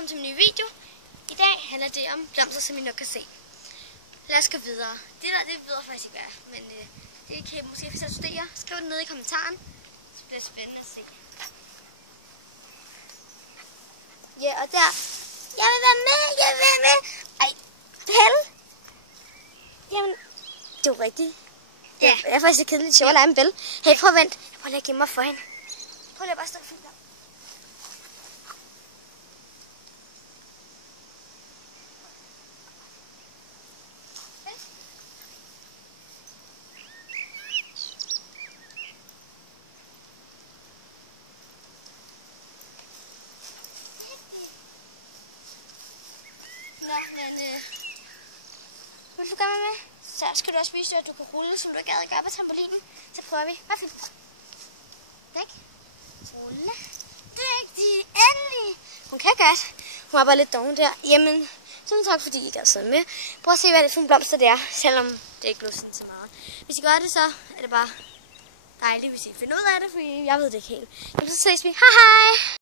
velkommen til min nye video. I dag handler det om blomster, som I nok kan se. Lad os gå videre. Det ved jeg faktisk ikke hvad, men det kan I måske selv studere. Skriv det ned i kommentaren, så bliver det spændende at se. Ja, og der. Jeg vil være med, Ej, Pelle. Jamen, det var rigtigt. Ja. Jeg er faktisk så kedelig, sjovt at lege med Belle. Hey, prøv at vente. Jeg prøver lige at gemme mig for hende. Prøv lige at bare stå fint der. Nå, men vil du gøre med? Så skal du også vise, at du kan rulle, som du ikke gad gøre på trampolinen. Så prøver vi. Hvad fint? Dæk. Rulle. Dygtig. Endelig. Hun kan godt. Hun var bare lidt doven der. Jamen, tusind tak, fordi I gad sidde med. Prøv at se, hvad det er for en blomster det er, selvom det ikke blev sådan så meget. Hvis I gør det, så er det bare dejligt, hvis I finder ud af det, fordi jeg ved det ikke helt. Jamen, så ses vi. Hej hej!